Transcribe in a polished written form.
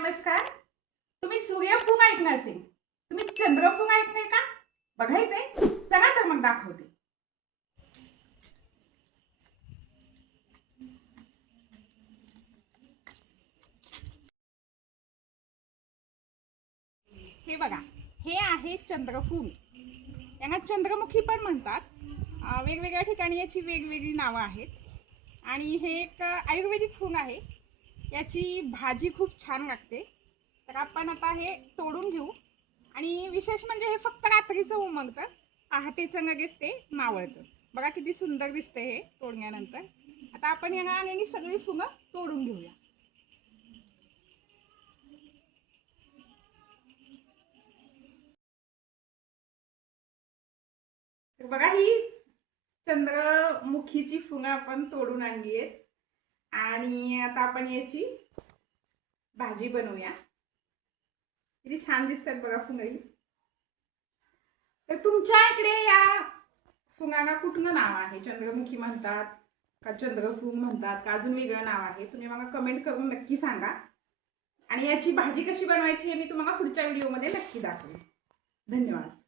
नमस्कार. तुम्ही सूर्यफूग ऐकलं असेल, तुम्ही चंद्रफूग ऐकलंय का? बघायचंय? चला तर मग दाखवते. हे बघा, हे आहे चंद्रफूग. यांना चंद्रमुखी पण म्हणतात. वेगवेगळ्या ठिकाणी याची वेगवेगळी नावं आहेत. आणि हे एक आयुर्वेदिक फूग आहे. याची भाजी खूप छान लागते. तर आपण आता हे तोडून घेऊ. आणि विशेष म्हणजे हे फक्त रात्रीचं उमलतं, पहाटेचं लगेच ते मावळतं. बघा किती सुंदर दिसतंय हे तोडल्यानंतर. आता आपण या आणि सगळी फुलं तोडून घेऊया. तर बघा ही चंद्रमुखीची फुलं आपण तोडून आणली आहेत. आणि आता आपण याची भाजी बनवूया. किती छान दिसतात बघा फुलं. तर तुमच्या इकडे या फुलांना कुठलं नाव आहे? चंद्रमुखी म्हणतात का चंद्रफूग म्हणतात का अजून वेगळं नाव आहे? तुम्ही मला कमेंट करून नक्की सांगा. आणि याची भाजी कशी बनवायची हे मी तुम्हाला पुढच्या व्हिडिओमध्ये नक्की दाखवेन. धन्यवाद.